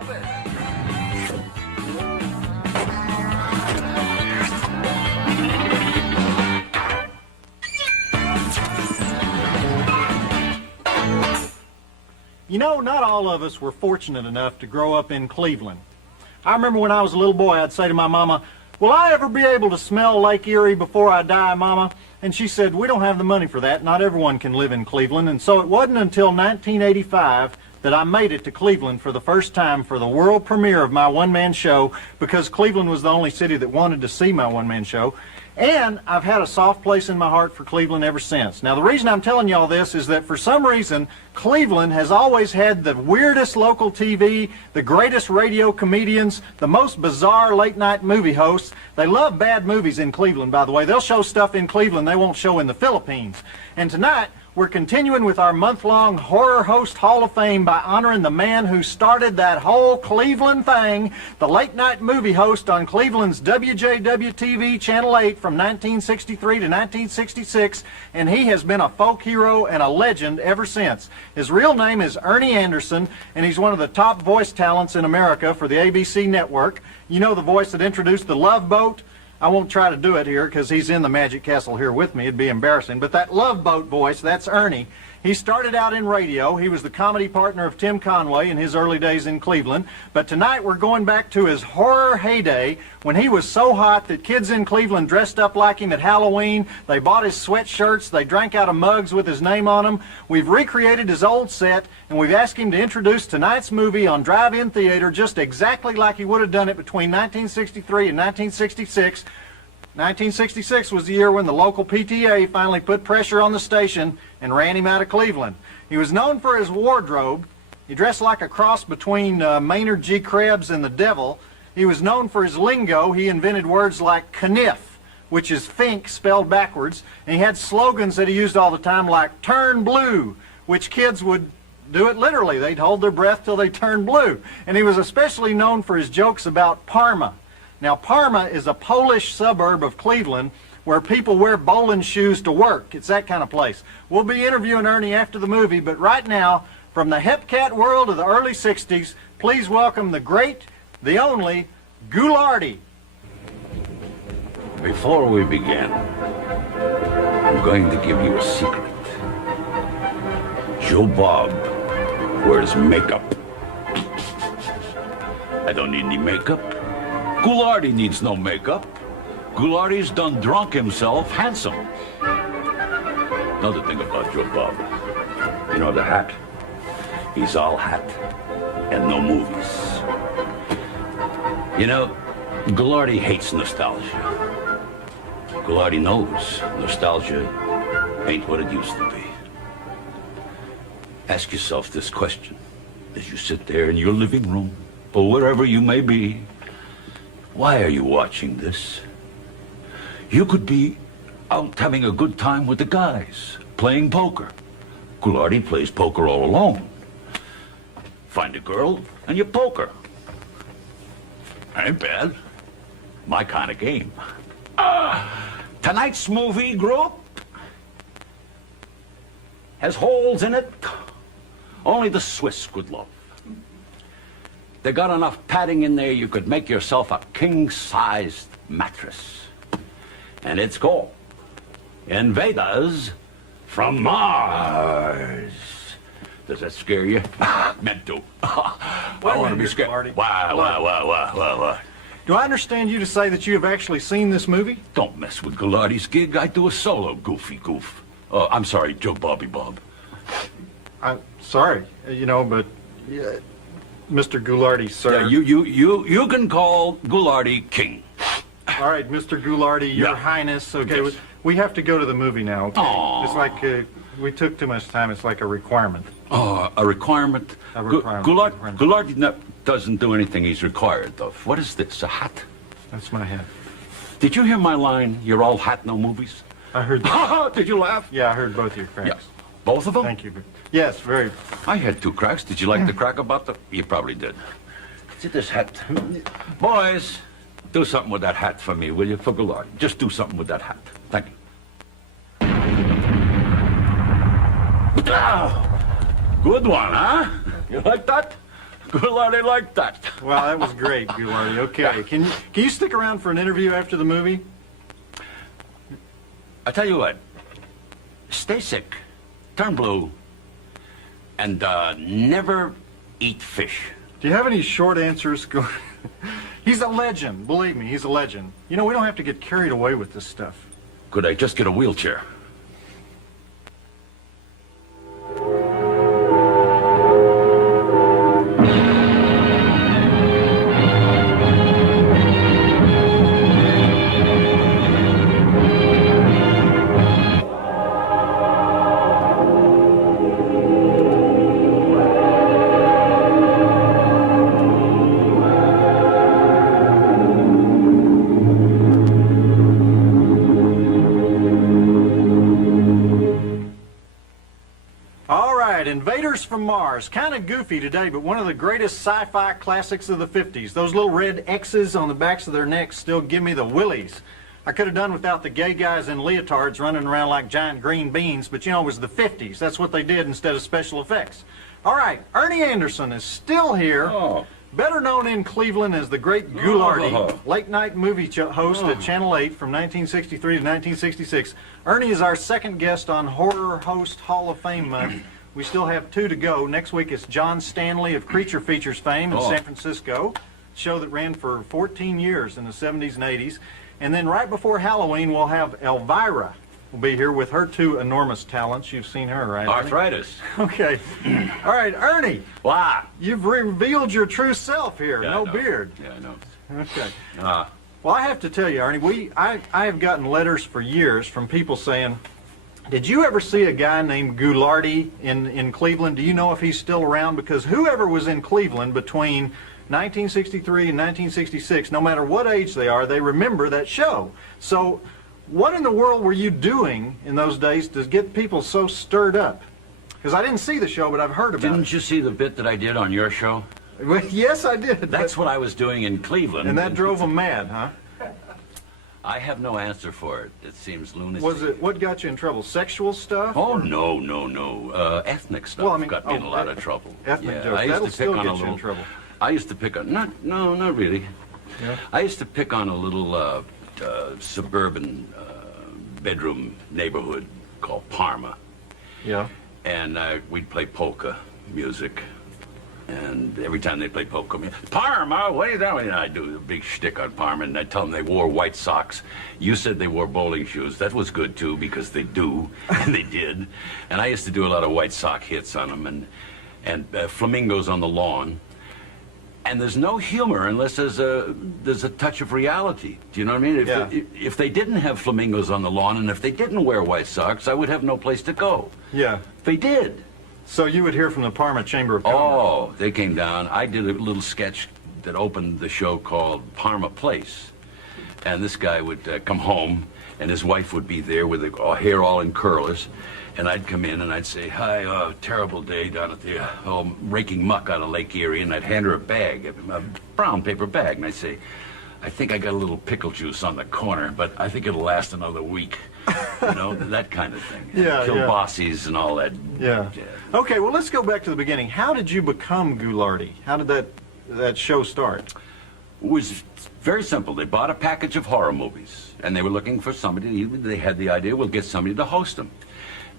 Open. You know, not all of us were fortunate enough to grow up in Cleveland. I remember when I was a little boy, I'd say to my mama, "Will I ever be able to smell Lake Erie before I die, Mama?" And she said, "We don't have the money for that. Not everyone can live in Cleveland." And so it wasn't until 1985 that I made it to Cleveland for the first time for the world premiere of my one-man show, because Cleveland was the only city that wanted to see my one-man show. And I've had a soft place in my heart for Cleveland ever since. Now, the reason I'm telling you all this is that for some reason, Cleveland has always had the weirdest local TV, the greatest radio comedians, the most bizarre late-night movie hosts. They love bad movies in Cleveland, by the way. They'll show stuff in Cleveland they won't show in the Philippines. And tonight, we're continuing with our month-long Horror Host Hall of Fame by honoring the man who started that whole Cleveland thing, the late-night movie host on Cleveland's WJW-TV Channel 8 from 1963 to 1966, and he has been a folk hero and a legend ever since. His real name is Ernie Anderson, and he's one of the top voice talents in America for the ABC network. You know, the voice that introduced the Love Boat? I won't try to do it here because he's in the Magic Castle here with me. It'd be embarrassing. But that Love Boat voice, that's Ernie. He started out in radio. He was the comedy partner of Tim Conway in his early days in Cleveland. But tonight we're going back to his horror heyday when he was so hot that kids in Cleveland dressed up like him at Halloween. They bought his sweatshirts. They drank out of mugs with his name on them. We've recreated his old set, and we've asked him to introduce tonight's movie on drive-in theater just exactly like he would have done it between 1963 and 1966. 1966 was the year when the local PTA finally put pressure on the station and ran him out of Cleveland. He was known for his wardrobe. He dressed like a cross between Maynard G. Krebs and the devil. He was known for his lingo. He invented words like kniff, which is think spelled backwards. And he had slogans that he used all the time like turn blue, which kids would do it literally. They'd hold their breath till they turned blue. And he was especially known for his jokes about Parma. Now, Parma is a Polish suburb of Cleveland where people wear bowling shoes to work. It's that kind of place. We'll be interviewing Ernie after the movie, but right now, from the Hepcat world of the early 60s, please welcome the great, the only, Ghoulardi. Before we begin, I'm going to give you a secret. Joe Bob wears makeup. I don't need any makeup. Ghoulardi needs no makeup. Ghoulardi's done drunk himself handsome. Another thing about Joe Bob. You know the hat? He's all hat and no movies. You know, Ghoulardi hates nostalgia. Ghoulardi knows nostalgia ain't what it used to be. Ask yourself this question as you sit there in your living room or wherever you may be. Why are you watching this? You could be out having a good time with the guys, playing poker. Ghoulardi plays poker all alone. Find a girl and you poker. Ain't bad. My kind of game. Tonight's movie group has holes in it only the Swiss could love. They got enough padding in there you could make yourself a king-sized mattress. And it's called Invaders from Mars. Does that scare you? Meant to. I want to be scared. Why? Do I understand you to say that you have actually seen this movie? Don't mess with Ghoulardi's gig. I do a solo goofy goof. Oh, I'm sorry, Joe Bobby Bob. I'm sorry, you know, but Mr. Ghoulardi, sir. Yeah, you can call Ghoulardi king. All right, Mr. Ghoulardi, Your Highness. Okay, Yes. we have to go to the movie now. Okay? Aw. It's like we took too much time. It's like a requirement. A requirement? A requirement. Ghoulardi doesn't do anything he's required of. What is this, a hat? That's my hat. Did you hear my line, you're all hat, no movies? I heard that. Did you laugh? Yeah, I heard both your cracks. Yeah. Both of them? Thank you. Yes, very. I had 2 cracks. Did you like the crack about the... You probably did. See this hat? Boys, do something with that hat for me, will you? For Ghoulardi. Just do something with that hat. Thank you. Ah, good one, huh? You like that? Ghoulardi liked that. Well, that was great, Ghoulardi. Okay, can you stick around for an interview after the movie? I tell you what, stay sick, turn blue, and never eat fish. Do you have any short answers? He's a legend, believe me, he's a legend. You know, we don't have to get carried away with this stuff. Could I just get a wheelchair? Invaders from Mars. Kind of goofy today, but one of the greatest sci-fi classics of the 50s. Those little red X's on the backs of their necks still give me the willies. I could have done without the gay guys in leotards running around like giant green beans, but you know, it was the 50s. That's what they did instead of special effects. All right, Ernie Anderson is still here. Oh. Better known in Cleveland as the great Ghoulardi, late-night movie host at Channel 8 from 1963 to 1966. Ernie is our second guest on Horror Host Hall of Fame Month. We still have 2 to go. Next week it's John Stanley of Creature Features fame in San Francisco, show that ran for 14 years in the 70s and 80s. And then right before Halloween we'll have Elvira will be here with her 2 enormous talents. You've seen her, right? Arthritis. Okay. All right, Ernie. Wow. You've revealed your true self here. Yeah, No I know. beard. Yeah, I know. Okay. Ah. Well, I have to tell you, Ernie, I have gotten letters for years from people saying, did you ever see a guy named Ghoulardi in Cleveland? Do you know if he's still around? Because whoever was in Cleveland between 1963 and 1966, no matter what age they are, they remember that show. So what in the world were you doing in those days to get people so stirred up? Because I didn't see the show, but I've heard about Didn't you see the bit that I did on your show? it. Well, yes, I did. That's what I was doing in Cleveland. And that drove them mad, huh? I have no answer for it. It seems lunacy. Was it, what got you in trouble? Sexual stuff? Oh, no. Ethnic stuff Well, I mean, got me in a lot of trouble. Ethnic jokes. That'll still get you in trouble. I used to pick on, not really. Yeah. I used to pick on a little suburban bedroom neighborhood called Parma. Yeah. And we'd play polka music. And every time they play polka music, Parma, what are you doing? And I'd do a big shtick on Parma, and I'd tell them they wore white socks. You said they wore bowling shoes. That was good, too, because they do, and they did. And I used to do a lot of white sock hits on them, and flamingos on the lawn. And there's no humor unless there's a touch of reality. Do you know what I mean? If they didn't have flamingos on the lawn, and if they didn't wear white socks, I would have no place to go. Yeah. They did. So you would hear from the Parma Chamber of Commerce. Oh, they came down. I did a little sketch that opened the show called Parma Place. And this guy would come home, and his wife would be there with her hair all in curlers. And I'd come in, and I'd say, hi, terrible day down at the, raking muck out of Lake Erie. And I'd hand her a bag, a brown paper bag. And I'd say, I think I got a little pickle juice on the corner, but I think it'll last another week. You know, that kind of thing. Yeah, Kielbasis and all that. Yeah. Okay, well, let's go back to the beginning. How did you become Ghoulardi? How did that show start? It was very simple. They bought a package of horror movies, and they were looking for somebody. They had the idea, we'll get somebody to host them.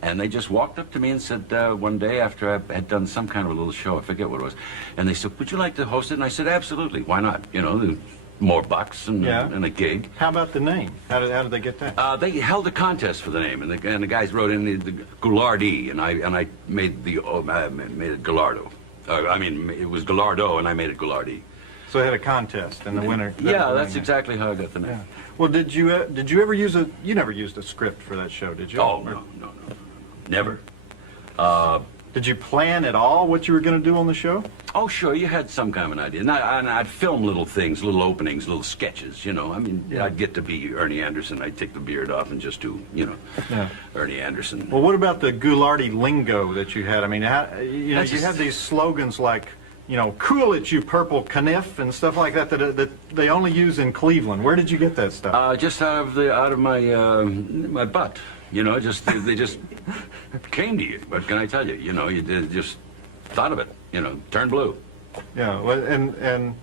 And they just walked up to me and said, one day after I had done some kind of a little show, I forget what it was, and they said, would you like to host it? And I said, absolutely, why not? You know, more bucks and a gig. How about the name? How did they get that? They held a contest for the name, and the guys wrote in the Ghoulardi, and I made made it Ghoulardo. It was Ghoulardo, and I made it Ghoulardi. So they had a contest, and the winner. Yeah, that's exactly how I got the name. Yeah. Well, did you ever use you never used a script for that show, did you? Oh, no, never. Did you plan at all what you were going to do on the show? Oh, sure, you had some kind of an idea. And I'd film little things, little openings, little sketches, you know. I mean, I'd get to be Ernie Anderson. I'd take the beard off and just do, Ernie Anderson. Well, what about the Ghoulardi lingo that you had? I mean, you had these slogans like, cool it, you purple caniff, and stuff like that that they only use in Cleveland. Where did you get that stuff? Just out of my butt. You know, they just came to you. What can I tell you? You know, you just thought of it. You know, turn blue. Yeah, well,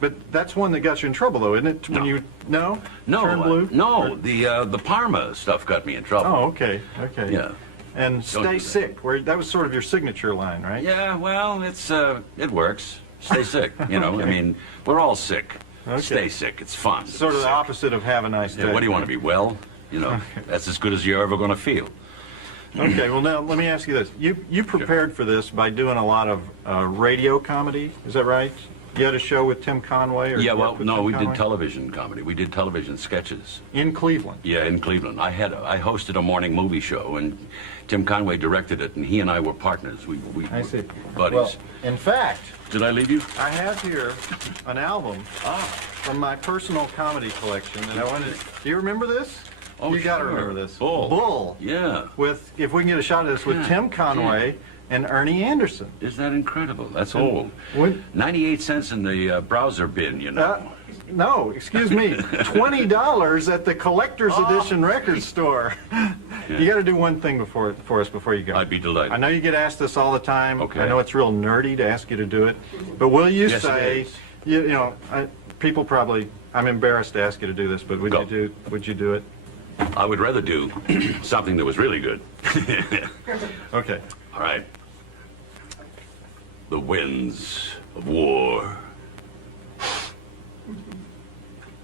but that's one that got you in trouble, though, isn't it? When No. you no No, turn blue. no, the Parma stuff got me in trouble. Oh, okay, okay. Yeah. And Don't stay do that. sick. Where that was sort of your signature line, right? Yeah, well, it works. Stay sick, you know. I Okay. mean, we're all sick. Okay. Stay sick. It's fun. to Sort be of the sick. opposite of have a nice day. Yeah, what do you want to be? Well, you know, that's as good as you're ever going to feel. Okay, well now let me ask you this: you prepared for this by doing a lot of radio comedy, is that right? You had a show with Tim Conway, or Yeah, well, worked with no, Tim we Conway? did television comedy. We did television sketches. In Cleveland. Yeah, in Cleveland. I hosted a morning movie show, and Tim Conway directed it, and he and I were partners. We I see. buddies. Well, in fact, Did I leave you? I have here an album from my personal comedy collection, and I wanted. Do you remember this? Oh, you got to sure. remember this. Bull. Bull. Yeah. With, if we can get a shot of this, with God Tim Conway and Ernie Anderson. Is that incredible? That's old. What? 98 cents in the browser bin, you know. No, excuse me, $20 at the collector's edition record store. You got to do one thing for us before you go. I'd be delighted. I know you get asked this all the time. Okay. I know it's real nerdy to ask you to do it, but will you Yes, it say, is. you know, people probably, I'm embarrassed to ask you to do this, but would Go. you do it? I would rather do something that was really good. Okay. All right. The winds of war.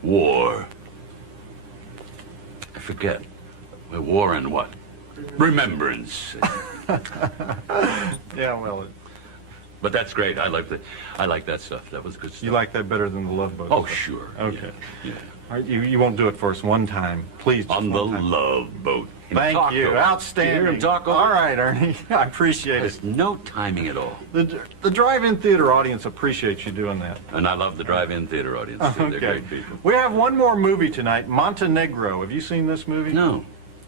War. I forget. War and what? Remembrance. Yeah, well, But that's great. I like that stuff. That was good stuff. you like that better than the Love Boat? Oh, sure. Okay. Yeah. All right, you won't do it for us one time, please. just On the one time. Love Boat. In Thank Taco. you. Did Outstanding. you hear him talk over? All right, Ernie. I appreciate it. There's no timing at all. The drive-in theater audience appreciates you doing that. And I love the drive-in theater audience. Too. They're great people. We have one more movie tonight, Montenegro. Have you seen this movie? No.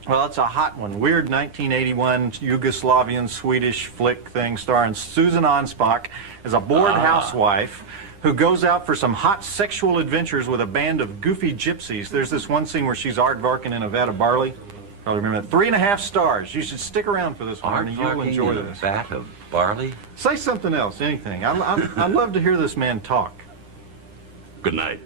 Well, it's a hot one. Weird 1981 Yugoslavian Swedish flick thing starring Susan Onspach as a bored housewife who goes out for some hot sexual adventures with a band of goofy gypsies. There's this one scene where she's aardvarking in a vat of barley. Probably remember that. 3.5 stars. You should stick around for this one, Ernie. You'll enjoy in a this. vat of barley? Say something else, anything. I'd love to hear this man talk. Good night.